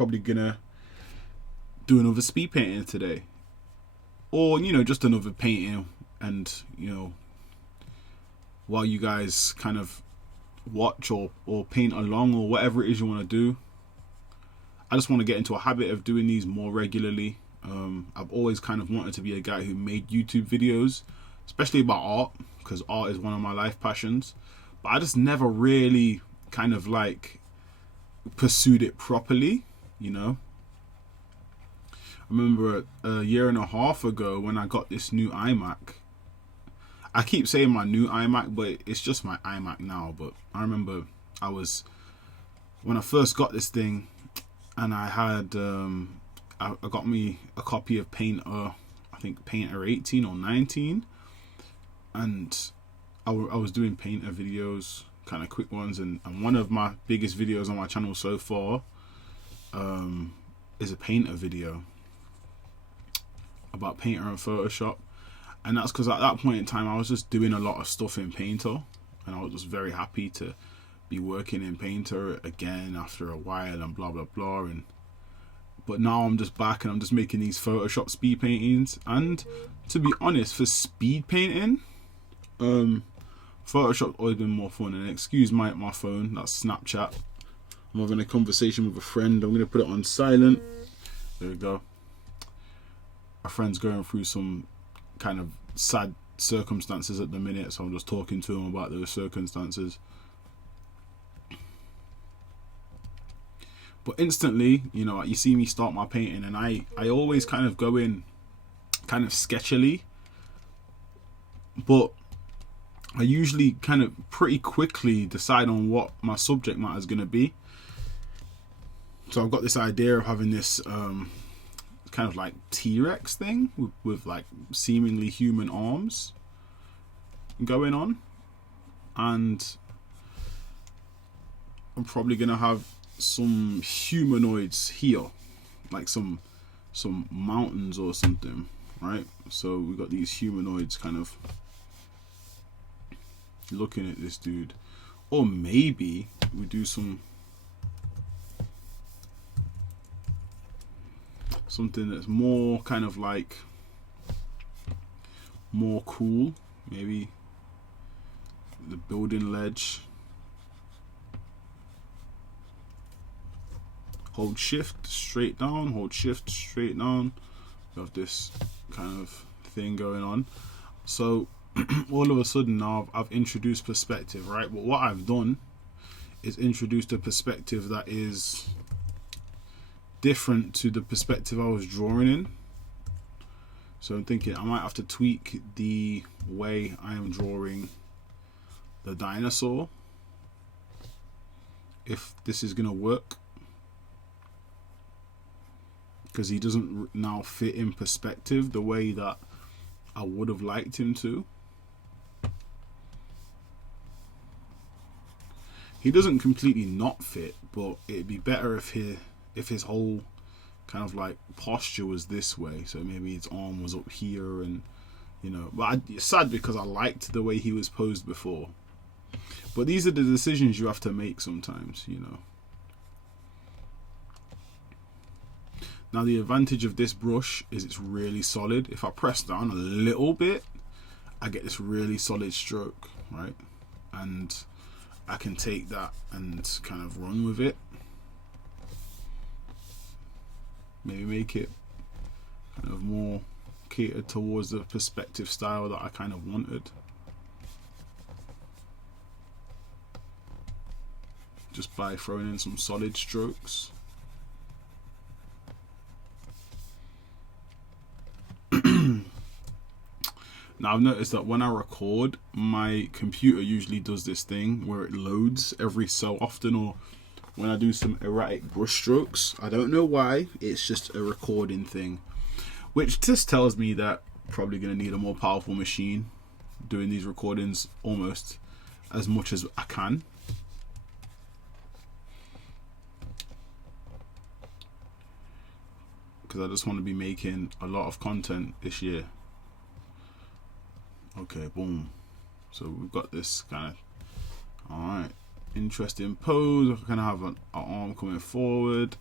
probably gonna do another speed painting today, or just another painting, and while you guys kind of watch or paint along or whatever it is you want to do. I just want to get into a habit of doing these more regularly. I've always kind of wanted to be a guy who made YouTube videos, especially about art, because art is one of my life passions, but I just never really kind of like pursued it properly. I remember a year and a half ago when I got this new iMac. I keep saying my new iMac, but it's just my iMac now. But I remember when I first got this thing, and I had I got me a copy of Painter, I think Painter 18 or 19, and I was doing Painter videos, kind of quick ones, and one of my biggest videos on my channel so far is a Painter video about Painter and Photoshop. And that's because at that point in time I was just doing a lot of stuff in Painter, and I was just very happy to be working in Painter again after a while and blah blah blah. But now I'm just back and I'm just making these Photoshop speed paintings. And to be honest, for speed painting, Photoshop's always been more fun. And excuse my phone, that's Snapchat. I'm having a conversation with a friend. I'm gonna put it on silent. There we go. A friend's going through some kind of sad circumstances at the minute, so I'm just talking to him about those circumstances. But instantly, you see me start my painting, and I always kind of go in kind of sketchily, but I usually kind of pretty quickly decide on what my subject matter is going to be. So I've got this idea of having this kind of like T-Rex thing with like seemingly human arms going on, and I'm probably gonna have some humanoids here, like some mountains or something, right? So we got these humanoids kind of looking at this dude, or maybe we do something that's more kind of like more cool. Maybe the building ledge. Hold shift straight down, hold shift straight down. We have this kind of thing going on. So all of a sudden now I've introduced perspective, right? But what I've done is introduced a perspective that is different to the perspective I was drawing in. So I'm thinking I might have to tweak the way I am drawing the dinosaur if this is gonna work, because he doesn't now fit in perspective the way that I would have liked him to. He doesn't completely not fit, but it'd be better if his whole kind of like posture was this way. So maybe his arm was up here, and but it's sad because I liked the way he was posed before. But these are the decisions you have to make sometimes, Now the advantage of this brush is it's really solid. If I press down a little bit, I get this really solid stroke, right? And I can take that and kind of run with it. Maybe make it kind of more catered towards the perspective style that I kind of wanted. Just by throwing in some solid strokes. Now I've noticed that when I record, my computer usually does this thing where it loads every so often, or when I do some erratic brush strokes. I don't know why, it's just a recording thing, which just tells me that I'm probably going to need a more powerful machine doing these recordings almost as much as I can. Because I just want to be making a lot of content this year. Okay, boom. So we've got this kind of, alright, interesting pose. I kind of have an arm coming forward,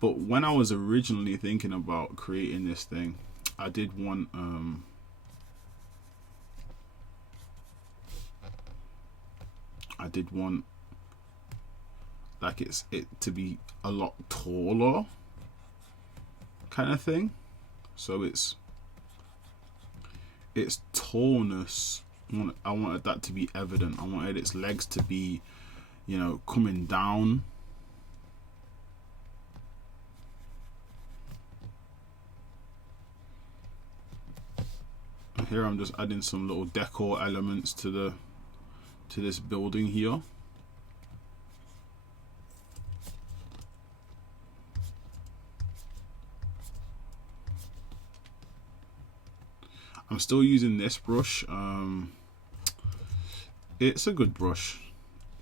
but when I was originally thinking about creating this thing, I did want like it to be a lot taller kind of thing. So its tallness, I wanted that to be evident. I wanted its legs to be, you know, coming down. Here I'm just adding some little decor elements to this building here. I'm still using this brush. It's a good brush.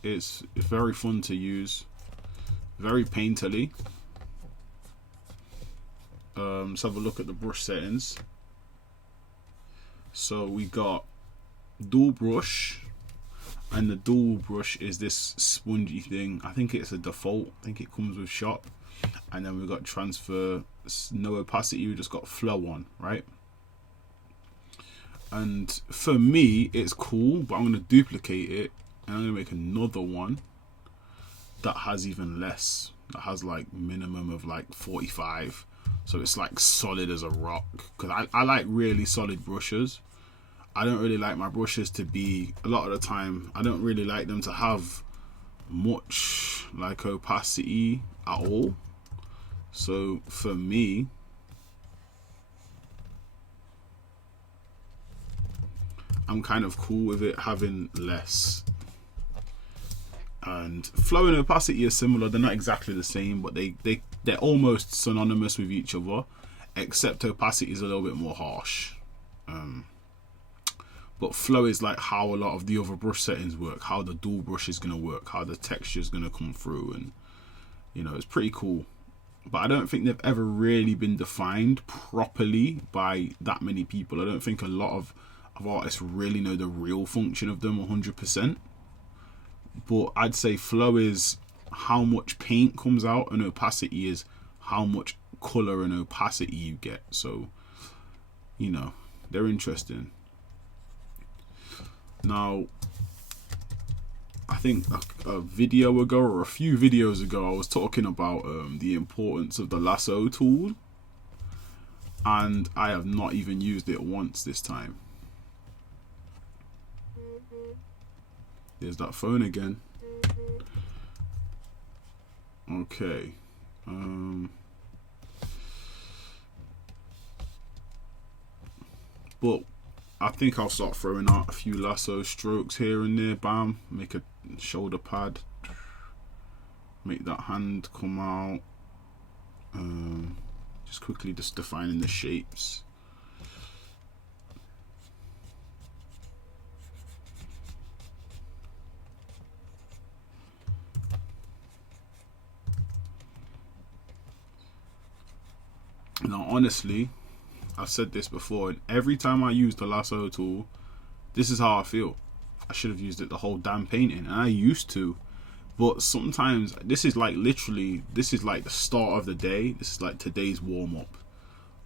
It's very fun to use, very painterly. Let's have a look at the brush settings. So we got dual brush, and the dual brush is this spongy thing. I think it's a default. I think it comes with shop. And then we got transfer, no opacity. We just got flow on, right? And for me, it's cool, but I'm going to duplicate it, and I'm going to make another one that has even less. That has like minimum of like 45. So it's like solid as a rock. Because I like really solid brushes. I don't really like my brushes to be, a lot of the time, I don't really like them to have much like opacity at all. So for me, I'm kind of cool with it having less. And flow and opacity are similar. They're not exactly the same, but they're almost synonymous with each other, except opacity is a little bit more harsh. But flow is like how a lot of the other brush settings work, how the dual brush is going to work, how the texture is going to come through, and you know, it's pretty cool. But I don't think they've ever really been defined properly by that many people. I don't think a lot of artists really know the real function of them 100%. But I'd say flow is how much paint comes out, and opacity is how much color and opacity you get. So, you know, they're interesting. Now, I think a video ago or a few videos ago, I was talking about the importance of the lasso tool, and I have not even used it once this time. There's that phone again. Okay. But I think I'll start throwing out a few lasso strokes here and there. Bam. Make a shoulder pad. Make that hand come out. Just quickly just defining the shapes. Now, honestly, I've said this before, and every time I use the lasso tool, this is how I feel. I should have used it the whole damn painting, and I used to, but sometimes this is like literally, this is like the start of the day. This is like today's warm-up.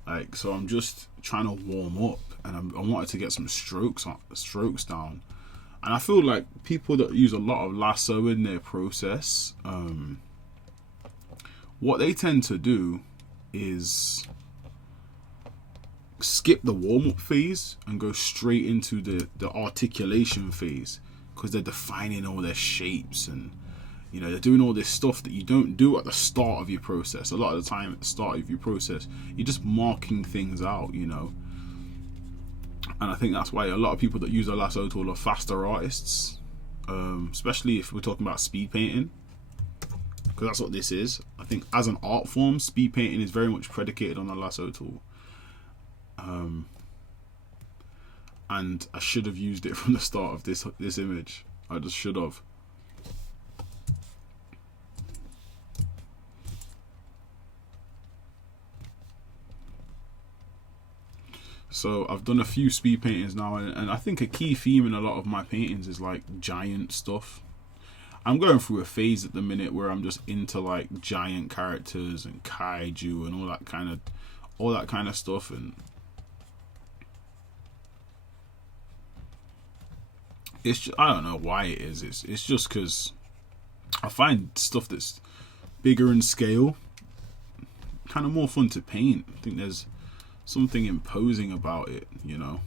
Like, so I'm just trying to warm up, and I wanted to get some strokes down. And I feel like people that use a lot of lasso in their process, what they tend to do is skip the warm-up phase and go straight into the articulation phase, because they're defining all their shapes, and you know, they're doing all this stuff that you don't do at the start of your process. A lot of the time at the start of your process, you're just marking things out, you know. And I think that's why a lot of people that use a lasso tool are faster artists, especially if we're talking about speed painting, because that's what this is. I think as an art form, speed painting is very much predicated on a lasso tool. And I should have used it from the start of this image. I just should have. So I've done a few speed paintings now, and I think a key theme in a lot of my paintings is like giant stuff. I'm going through a phase at the minute where I'm just into like giant characters and kiju and all that kind of stuff. And it's just, I don't know why it is. It's just because I find stuff that's bigger in scale kind of more fun to paint. I think there's something imposing about it, you know.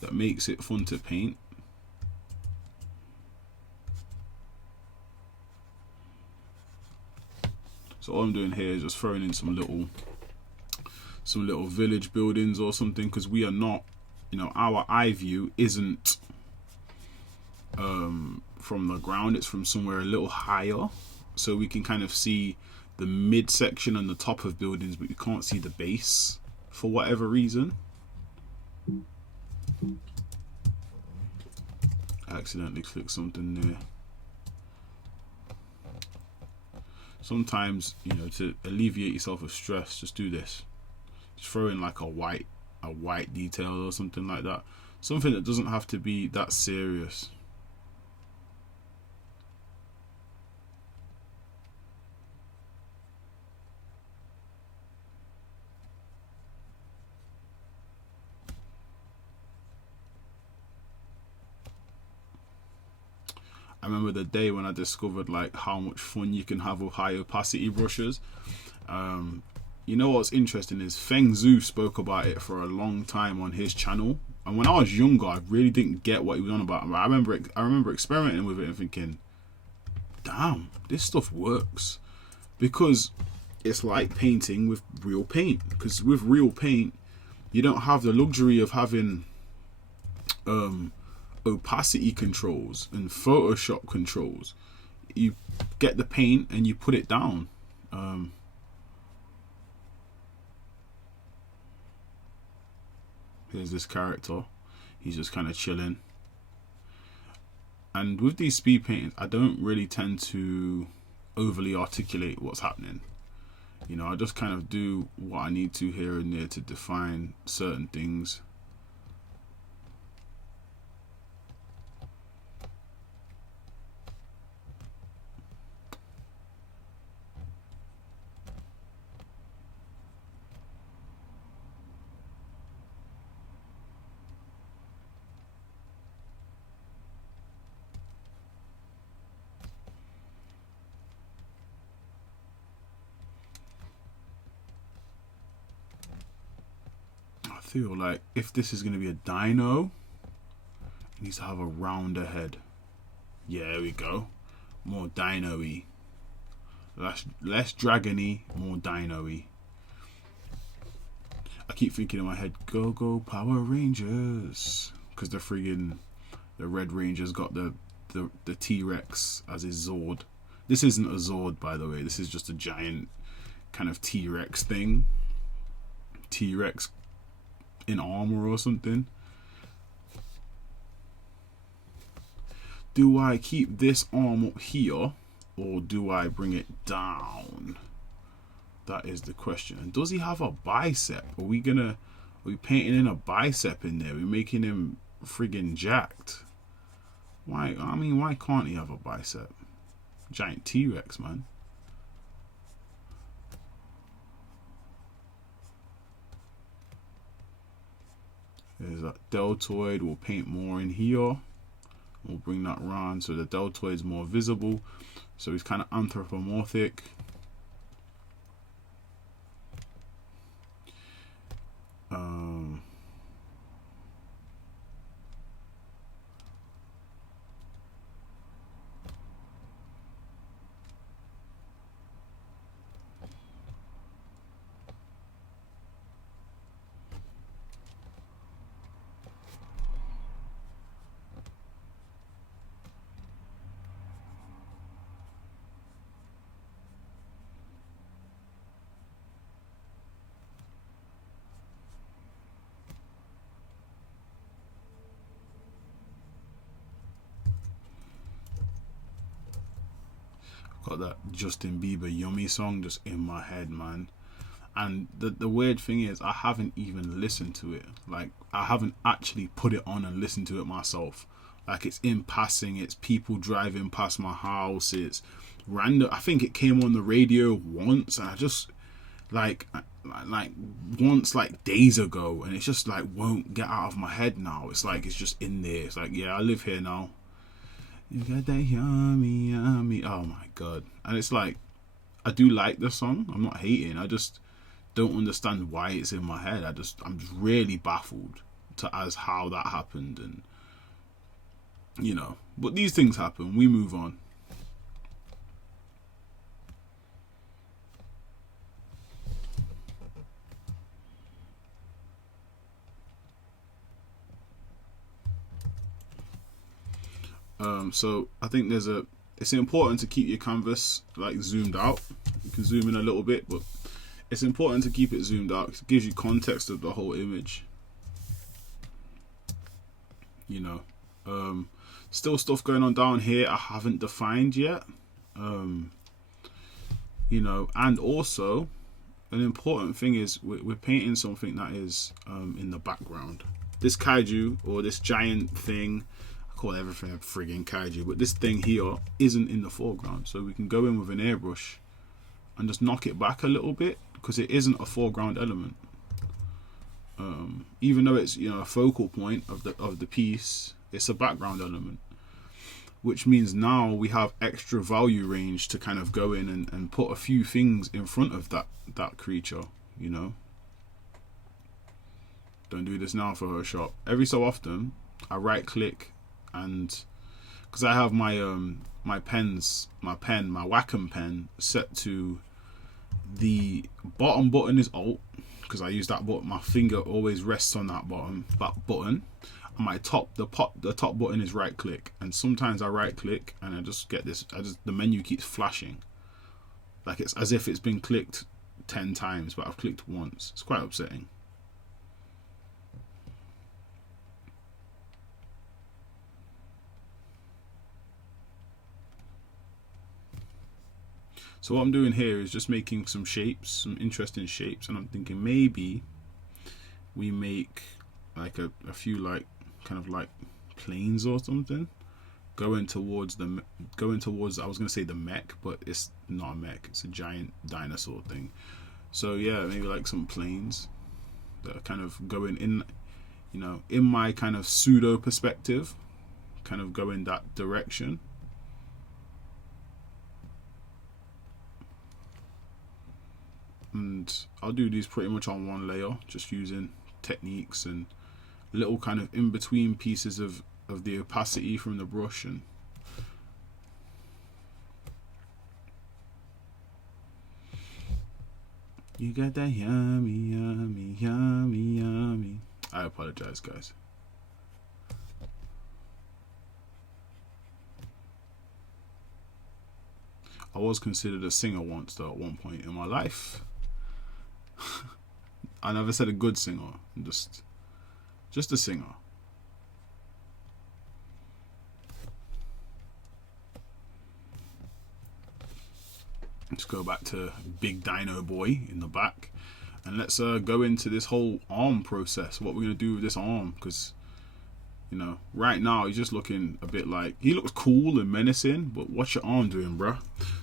That makes it fun to paint. So all I'm doing here is just throwing in some little village buildings or something, because we are not, you know, our eye view isn't from the ground, it's from somewhere a little higher, so we can kind of see the midsection and the top of buildings, but you can't see the base for whatever reason. I accidentally clicked something there. Sometimes, you know, to alleviate yourself of stress, just do this. Just throw in like a white detail or something like that. Something that doesn't have to be that serious. I remember the day when I discovered like how much fun you can have with high opacity brushes. You know what's interesting is Feng Zhu spoke about it for a long time on his channel, and when I was younger I really didn't get what he was on about. I remember experimenting with it and thinking, damn, this stuff works, because it's like painting with real paint. Because with real paint you don't have the luxury of having opacity controls and Photoshop controls. You get the paint and you put it down. Here's this character, he's just kind of chilling. And with these speed paintings I don't really tend to overly articulate what's happening. You know, I just kind of do what I need to here and there to define certain things. I feel like if this is going to be a dino, it needs to have a rounder head. Yeah, there we go. More dino-y. Less dragon-y, more dino-y. I keep thinking in my head, go Power Rangers, because the Red Ranger's got the T-Rex as his Zord. This isn't a Zord, by the way. This is just a giant kind of T-Rex thing. T-Rex in armor or something. Do I keep this arm up here or do I bring it down? That is the question. And does he have a bicep? Are we painting in a bicep in there? We're making him friggin' jacked. Why? I mean, why can't he have a bicep? Giant T-Rex, man. There's that deltoid. We'll paint more in here. We'll bring that round so the deltoid's more visible. So he's kind of anthropomorphic. Got that Justin Bieber Yummy song just in my head, man. And the weird thing is, I haven't even listened to it. Like, I haven't actually put it on and listened to it myself. Like, it's in passing, it's people driving past my house, it's random. I think it came on the radio once, and I just like once, like days ago, and it's just like won't get out of my head now. It's like it's just in there. It's like, yeah, I live here now. You got that yummy, yummy. Oh my god. And it's like, I do like the song. I'm not hating. I just don't understand why it's in my head. I'm just really baffled to as how that happened, and you know. But these things happen. We move on. So I think it's important to keep your canvas like zoomed out. You can zoom in a little bit, but it's important to keep it zoomed out. It gives you context of the whole image. You know, still stuff going on down here I haven't defined yet. You know, and also an important thing is we're painting something that is in the background. This kaiju, or this giant thing, I call everything a frigging kaiju, but this thing here isn't in the foreground, so we can go in with an airbrush and just knock it back a little bit, because it isn't a foreground element. Even though it's, you know, a focal point of the piece, it's a background element, which means now we have extra value range to kind of go in and put a few things in front of that creature, you know. Don't do this now, Photoshop. Every so often I right click, and because I have my my Wacom pen set to the bottom button is Alt, because I use that button. My finger always rests on that button. And my the top button is right click, and sometimes I right click and I just get this. The menu keeps flashing, like it's as if it's been clicked 10 times, but I've clicked once. It's quite upsetting. So what I'm doing here is just making some shapes, some interesting shapes, and I'm thinking maybe we make like a few like kind of like planes or something going towards I was gonna say the mech, but it's not a mech, it's a giant dinosaur thing. So yeah, maybe like some planes that are kind of going in, you know, in my kind of pseudo perspective, kind of go in that direction. And I'll do these pretty much on one layer, just using techniques and little kind of in between pieces of the opacity from the brush. And you got that yummy, yummy, yummy, yummy. I apologize, guys. I was considered a singer once, though, at one point in my life. I never said a good singer, just a singer. Let's go back to Big Dino Boy in the back, and let's go into this whole arm process. What we're gonna do with this arm, because you know, right now he's just looking a bit like, he looks cool and menacing, but what's your arm doing, bruh?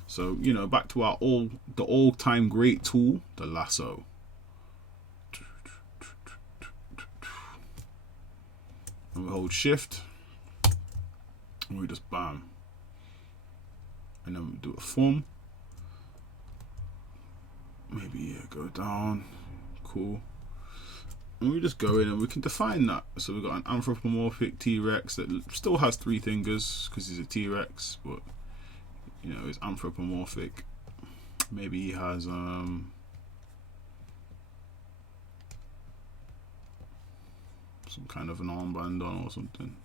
So, you know, back to the all-time great tool, the lasso. And we hold shift, and we just bam. And then we do a form. Maybe go down, cool. And we just go in and we can define that. So we've got an anthropomorphic T-Rex that still has 3 fingers because he's a T-Rex, but you know, it's anthropomorphic. Maybe he has some kind of an armband on or something.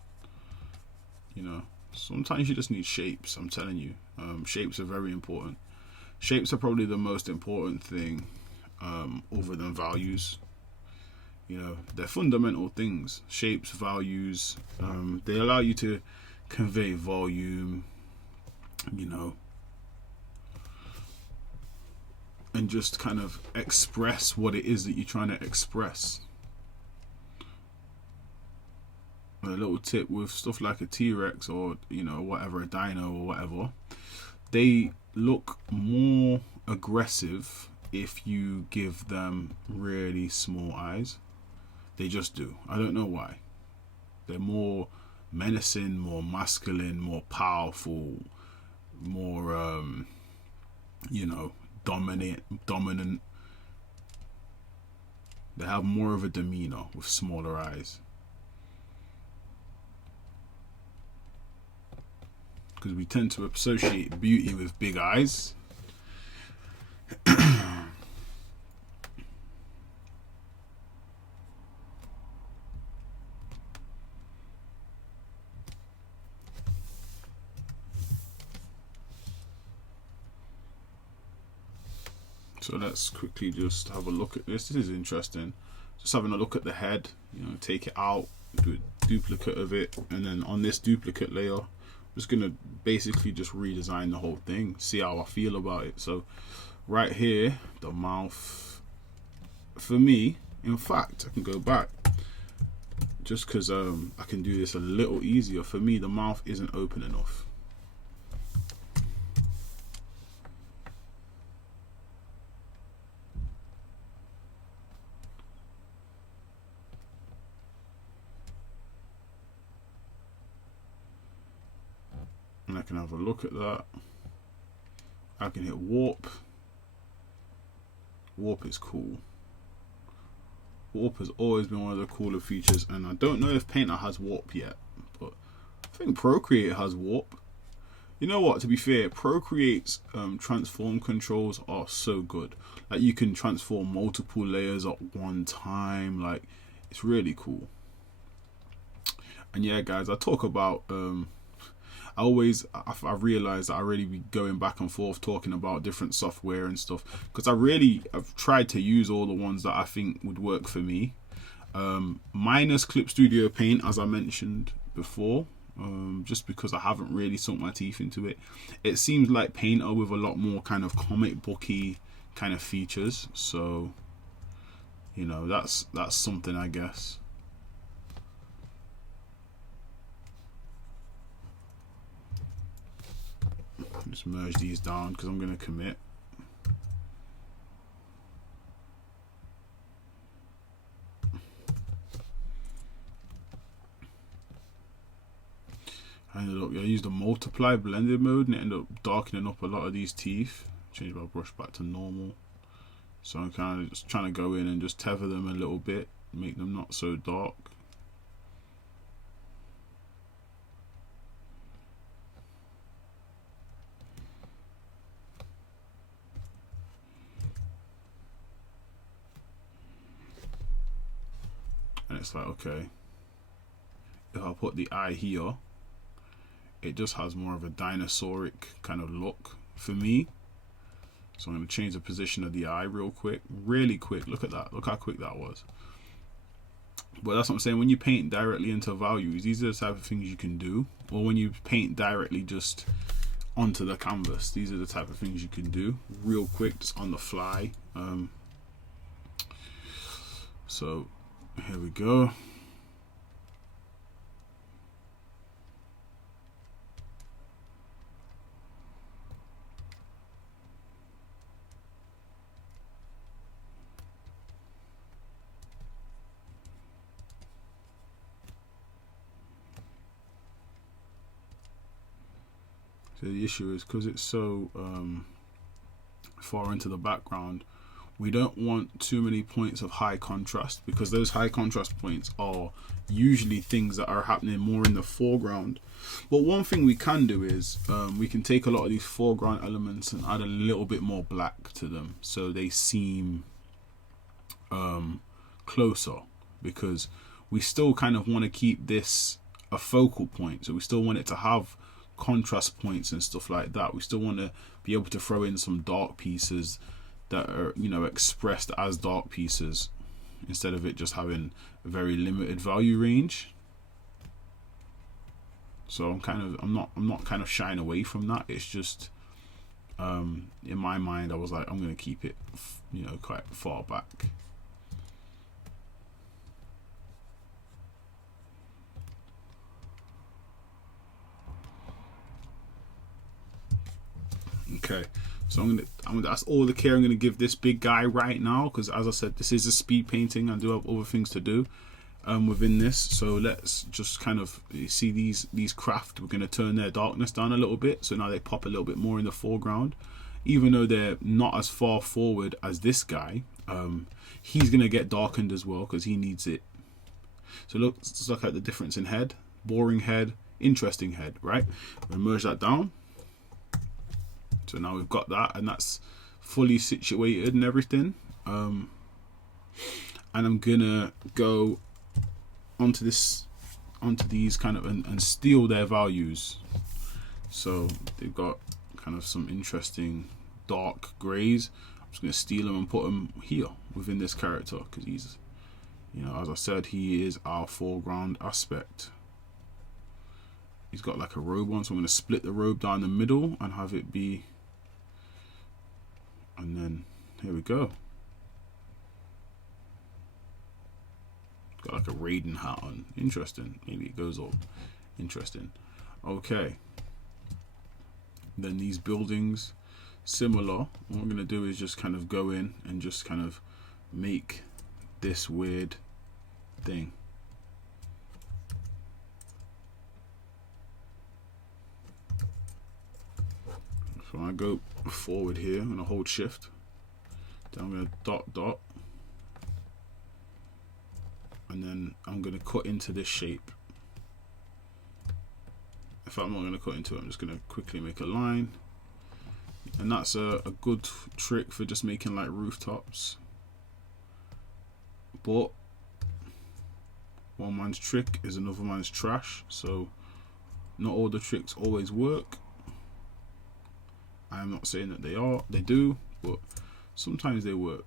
You know, sometimes you just need shapes. I'm telling you, shapes are very important. Shapes are probably the most important thing, other than values. You know, they're fundamental things. Shapes, values, they allow you to convey volume, you know, and just kind of express what it is that you're trying to express. A little tip with stuff like a T-Rex or, you know, whatever, a dino or whatever, they look more aggressive if you give them really small eyes. They just do. I don't know why. They're more menacing, more masculine, more powerful, more you know, dominant. They have more of a demeanor with smaller eyes. Because we tend to associate beauty with big eyes. So let's quickly just have a look at this. This is interesting. Just having a look at the head, you know, take it out, do a duplicate of it, and then on this duplicate layer, I'm just gonna basically just redesign the whole thing, see how I feel about it. So right here, the mouth, for me, in fact, I can go back just because I can do this a little easier. For me, the mouth isn't open enough. And I can have a look at that. I can hit warp. Warp is cool. Warp has always been one of the cooler features, and I don't know if Painter has warp yet, but I think Procreate has warp. You know what, to be fair, Procreate's transform controls are so good. Like, you can transform multiple layers at one time. Like, it's really cool. And yeah, guys, I talk about I realize that I really be going back and forth talking about different software and stuff, because I've tried to use all the ones that I think would work for me, minus Clip Studio Paint, as I mentioned before, just because I haven't really sunk my teeth into it. It seems like Painter with a lot more kind of comic booky kind of features, so you know, that's something, I guess. Just merge these down because I'm going to commit. I used a multiply blended mode and it ended up darkening up a lot of these teeth. Change my brush back to normal. So I'm kind of just trying to go in and just tether them a little bit, make them not so dark. And it's like, okay, if I put the eye here, it just has more of a dinosauric kind of look for me. So I'm going to change the position of the eye real quick, really quick. Look at that, look how quick that was. But that's what I'm saying, when you paint directly into values, these are the type of things you can do. Or when you paint directly just onto the canvas, these are the type of things you can do real quick, just on the fly. So here we go. So the issue is because it's so far into the background, we don't want too many points of high contrast, because those high contrast points are usually things that are happening more in the foreground. But one thing we can do is we can take a lot of these foreground elements and add a little bit more black to them so they seem closer, because we still kind of want to keep this a focal point, so we still want it to have contrast points and stuff like that. We still want to be able to throw in some dark pieces that are, you know, expressed as dark pieces, instead of it just having a very limited value range. So I'm not kind of shying away from that. It's just In my mind, I was like, I'm gonna keep it, you know, quite far back. Okay, so that's all the care I'm gonna give this big guy right now, because as I said, this is a speed painting. I do have other things to do within this. So let's just kind of see these craft. We're gonna turn their darkness down a little bit, so now they pop a little bit more in the foreground, even though they're not as far forward as this guy. He's gonna get darkened as well because he needs it. So let's look at the difference in head. Boring head, interesting head, right? We'll merge that down. So now we've got that, and that's fully situated and everything. And I'm gonna go onto these kind of and steal their values. So they've got kind of some interesting dark grays. I'm just gonna steal them and put them here within this character, because he's, you know, as I said, he is our foreground aspect. He's got like a robe on, so I'm gonna split the robe down the middle and have it be, and then here we go. Got like a Raiden hat on. Interesting. Maybe it goes up. Interesting. Okay. Then these buildings, similar. What I'm going to do is just kind of go in and just kind of make this weird thing. So I go forward here, I'm going to hold shift. Then I'm going to dot. And then I'm going to cut into this shape. In fact, I'm not going to cut into it. I'm just going to quickly make a line. And that's a good trick for just making like rooftops. But one man's trick is another man's trash. So not all the tricks always work. I'm not saying that they do, but sometimes they work.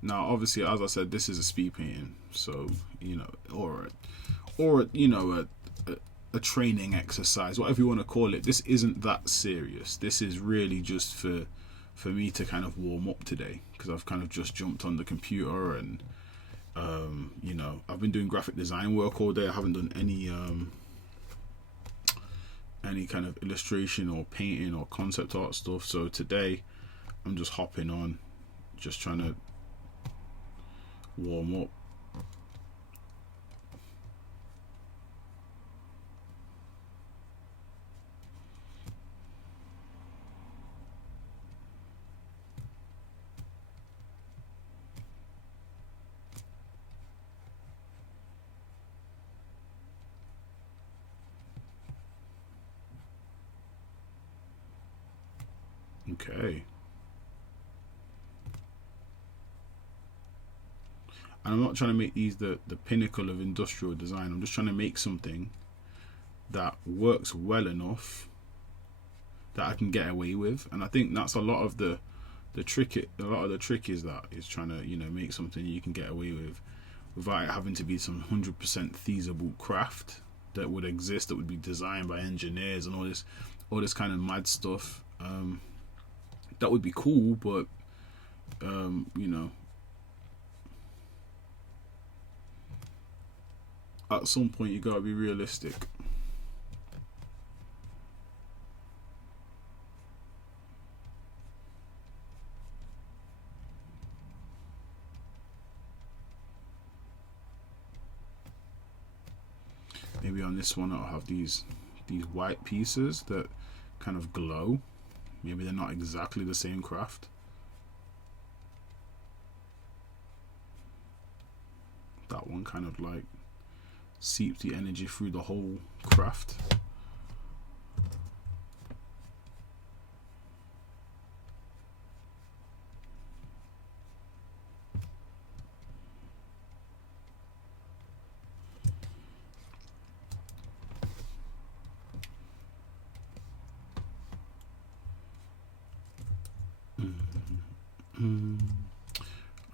Now, obviously, as I said, this is a speed painting, so you know, or you know, a training exercise, whatever you want to call it. This isn't that serious. This is really just for me to kind of warm up today, because I've kind of just jumped on the computer and you know, I've been doing graphic design work all day. I haven't done any kind of illustration or painting or concept art stuff. So today, I'm just hopping on, just trying to warm up. Okay. And I'm not trying to make these the pinnacle of industrial design. I'm just trying to make something that works well enough that I can get away with. And I think that's a lot of the trick. A lot of the trick is trying to, you know, make something you can get away with without it having to be some 100% feasible craft that would exist, that would be designed by engineers and all this kind of mad stuff. That would be cool, but you know, at some point you gotta be realistic. Maybe on this one I'll have these white pieces that kind of glow. Maybe they're not exactly the same craft. That one kind of like seeps the energy through the whole craft.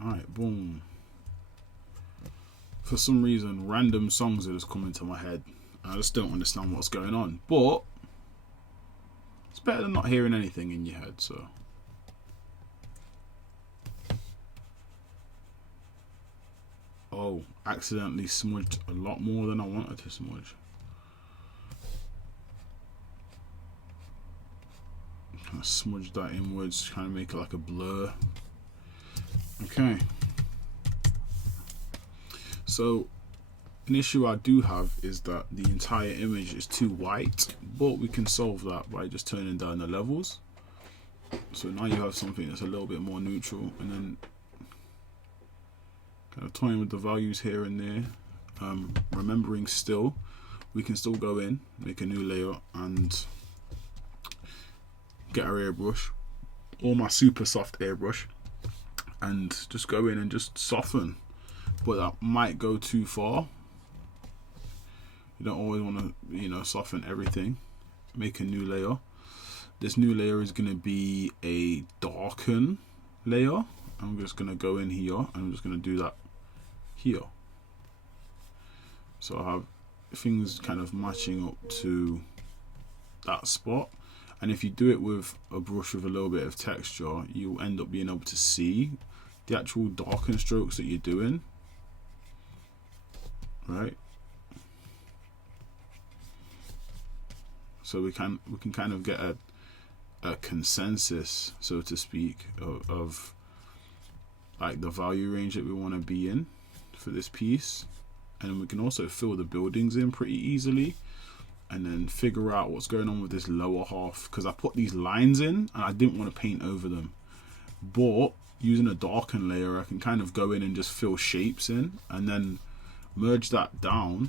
Alright, boom. For some reason, random songs are just coming to my head. I just don't understand what's going on. But it's better than not hearing anything in your head, so. Oh, accidentally smudged a lot more than I wanted to smudge. Kind of smudge that inwards, kind of make it like a blur. Okay. So, an issue I do have is that the entire image is too white, but we can solve that by just turning down the levels. So now you have something that's a little bit more neutral, and then kind of toying with the values here and there. Remembering still, we can still go in, make a new layer, and get our airbrush, or my super soft airbrush, and just go in and just soften. But that might go too far. You don't always want to, you know, soften everything. Make a new layer. This new layer is going to be a darken layer. I'm just going to go in here, and I'm just going to do that here. So I have things kind of matching up to that spot. And if you do it with a brush with a little bit of texture, you'll end up being able to see the actual darken strokes that you're doing. Right? So we can kind of get a consensus, so to speak, of like the value range that we want to be in for this piece. And we can also fill the buildings in pretty easily, and then figure out what's going on with this lower half, because I put these lines in and I didn't want to paint over them. But using a darken layer, I can kind of go in and just fill shapes in, and then merge that down,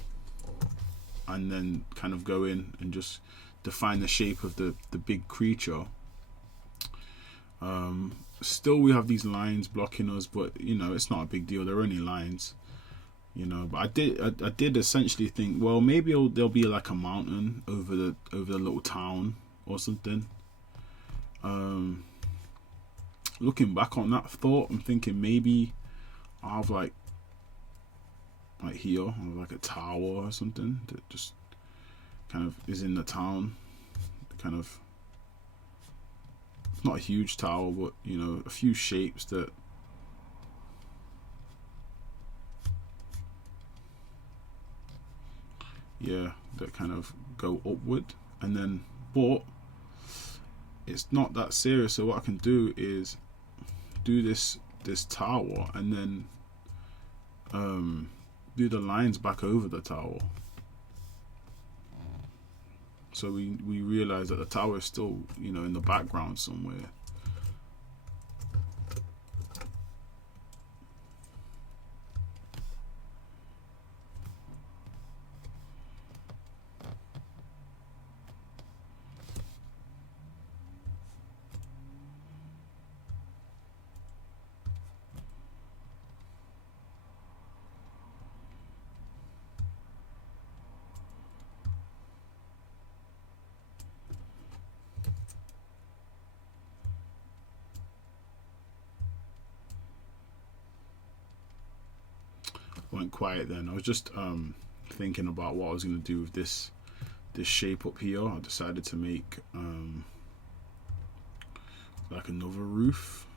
and then kind of go in and just define the shape of the big creature. Still we have these lines blocking us, but you know, it's not a big deal, they're only lines, you know. But I did essentially think, well, maybe there'll be like a mountain over the little town or something. Looking back on that thought, I'm thinking maybe I'll have like here, like a tower or something that just kind of is in the town. Kind of, it's not a huge tower, but you know, a few shapes that that kind of go upward. And then, but it's not that serious, so what I can do is do this tower, and then do the lines back over the tower. So we realize that the tower is still, you know, in the background somewhere. Went quiet then. I was just thinking about what I was going to do with this shape up here. I decided to make like another roof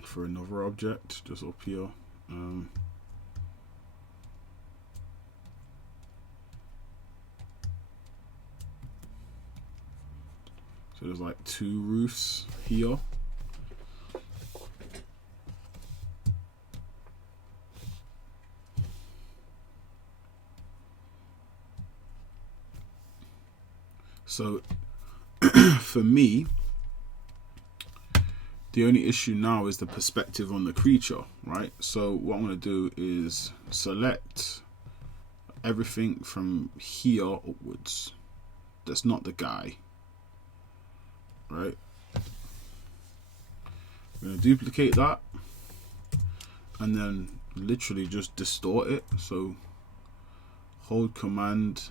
for another object just up here. So there's like two roofs here. So for me, the only issue now is the perspective on the creature, right? So what I'm going to do is select everything from here upwards that's not the guy, right? I'm going to duplicate that and then literally just distort it. So hold command,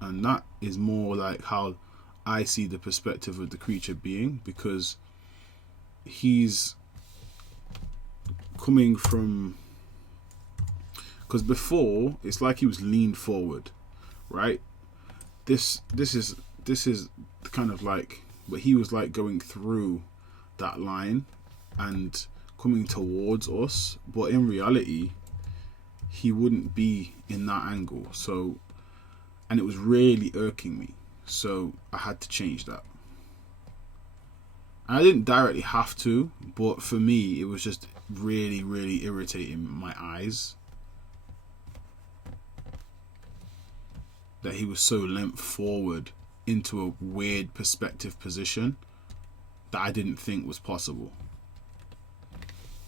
and that is more like how I see the perspective of the creature being, because he's coming from, because before it's like he was leaned forward, right? This is kind of like, but he was like going through that line and coming towards us, but in reality he wouldn't be in that angle. So, and it was really irking me, so I had to change that. And I didn't directly have to, but for me it was just really irritating my eyes that he was so length forward into a weird perspective position that I didn't think was possible.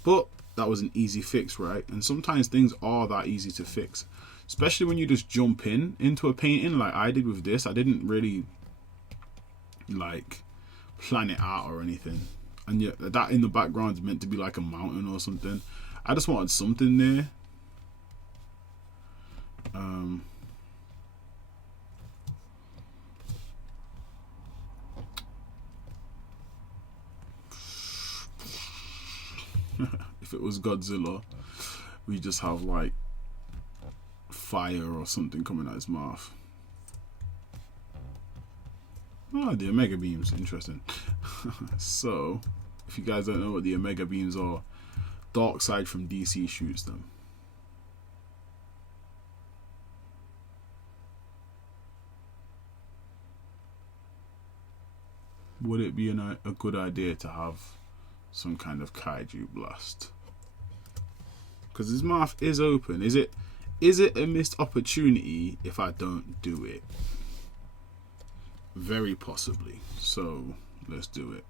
But that was an easy fix, right? And sometimes things are that easy to fix, especially when you just jump into a painting like I did with this. I didn't really like plan it out or anything, and yet that in the background is meant to be like a mountain or something. I just wanted something there. If it was Godzilla, we just have like fire or something coming out his mouth. Oh, the Omega Beams, interesting. So, if you guys don't know what the Omega Beams are, Darkseid from DC shoots them. Would it be a good idea to have some kind of kaiju blast? Because his mouth is open. Is it a missed opportunity if I don't do it? Very possibly. So let's do it.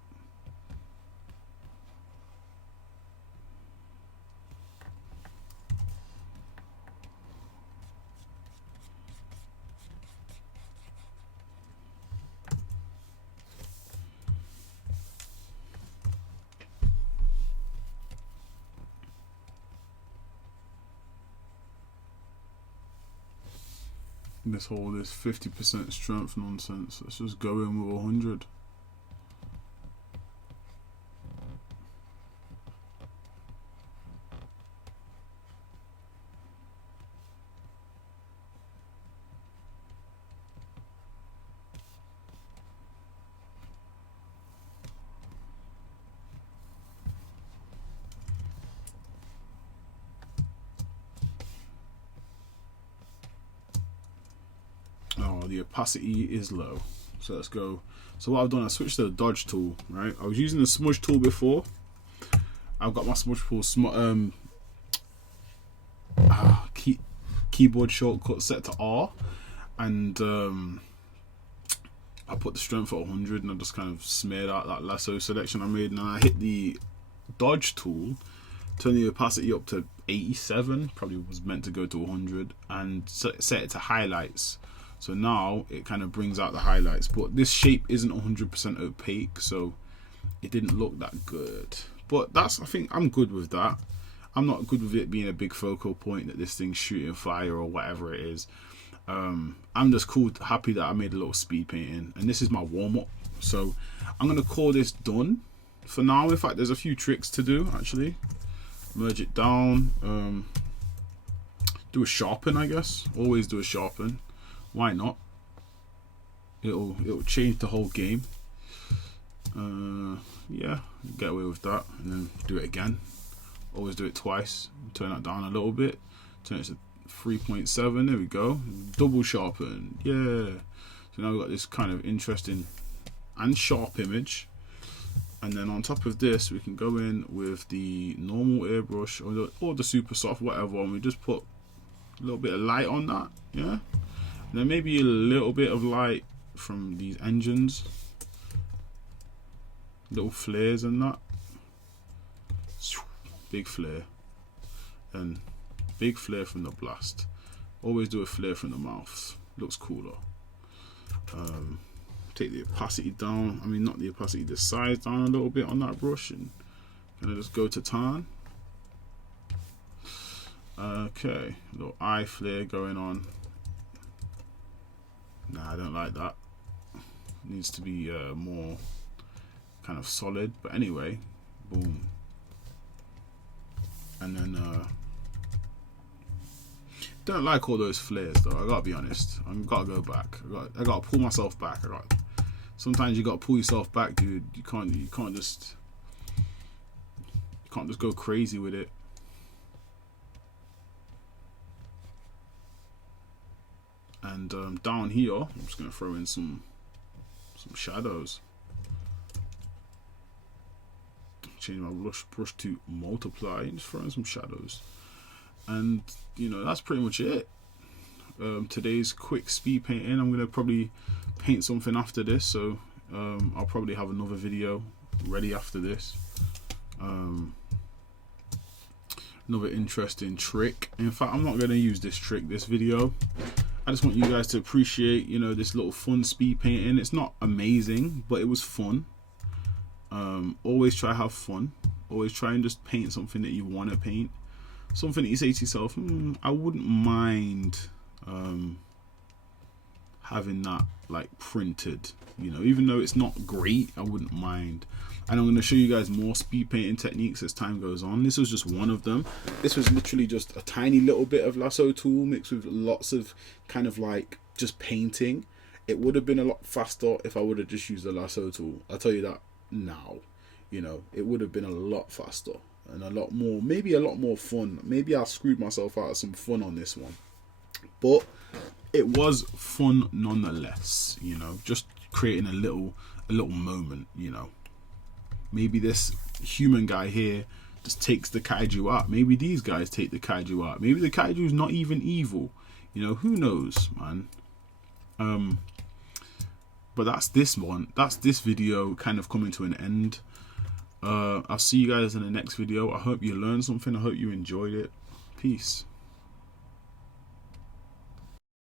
This whole 50% strength nonsense. Let's just go in with 100. Oh, the opacity is low. So let's go. So what I've done, I switched to the dodge tool, right? I was using the smudge tool before. I've got my smudge tool keyboard shortcut set to R, and I put the strength at 100, and I just kind of smeared out that lasso selection I made, and then I hit the dodge tool, turn the opacity up to 87, probably was meant to go to 100, and set it to highlights. So now it kind of brings out the highlights, but this shape isn't 100% opaque, so it didn't look that good. But I think I'm good with that. I'm not good with it being a big focal point that this thing's shooting fire or whatever it is. I'm just happy that I made a little speed painting, and this is my warm-up. So I'm gonna call this done for now. In fact, there's a few tricks to do actually. Merge it down, do a sharpen, I guess. Always do a sharpen. Why not? It'll change the whole game. Yeah, get away with that, and then do it again. Always do it twice. Turn that down a little bit. Turn it to 3.7. There we go. Double sharpen. Yeah. So now we've got this kind of interesting and sharp image. And then on top of this, we can go in with the normal airbrush or the super soft, whatever, and we just put a little bit of light on that. Yeah. And then maybe a little bit of light from these engines, little flares and that. Big flare, and big flare from the blast. Always do a flare from the mouth. Looks cooler. Take the opacity down. I mean, not the opacity, the size down a little bit on that brush, and kind of just go to town. Okay, little eye flare going on. Nah, I don't like that. It needs to be more kind of solid. But anyway, boom. And then don't like all those flares though. I gotta be honest. I gotta go back. I gotta pull myself back. Sometimes you gotta pull yourself back, dude. You can't just go crazy with it. And down here, I'm just gonna throw in some shadows. Change my brush to multiply and just throw in some shadows. And you know, that's pretty much it. Today's quick speed painting. I'm gonna probably paint something after this, so I'll probably have another video ready after this. Another interesting trick. In fact, I'm not gonna use this trick this video. I just want you guys to appreciate, you know, this little fun speed painting. It's not amazing, but it was fun. Always try to have fun. Always try and just paint something that you want to paint. Something that you say to yourself, I wouldn't mind having that like printed, you know, even though it's not great, I wouldn't mind. And I'm going to show you guys more speed painting techniques as time goes on. This was just one of them. This was literally just a tiny little bit of lasso tool mixed with lots of kind of like just painting. It would have been a lot faster if I would have just used the lasso tool. I'll tell you that now. You know, it would have been a lot faster and a lot more, maybe a lot more fun. Maybe I screwed myself out of some fun on this one, but it was fun nonetheless. You know, just creating a little moment. You know, maybe this human guy here just takes the kaiju out. Maybe these guys take the kaiju out. Maybe the kaiju is not even evil. You know, who knows, man. But that's this one. That's this video kind of coming to an end. I'll see you guys in the next video. I hope you learned something. I hope you enjoyed it. Peace.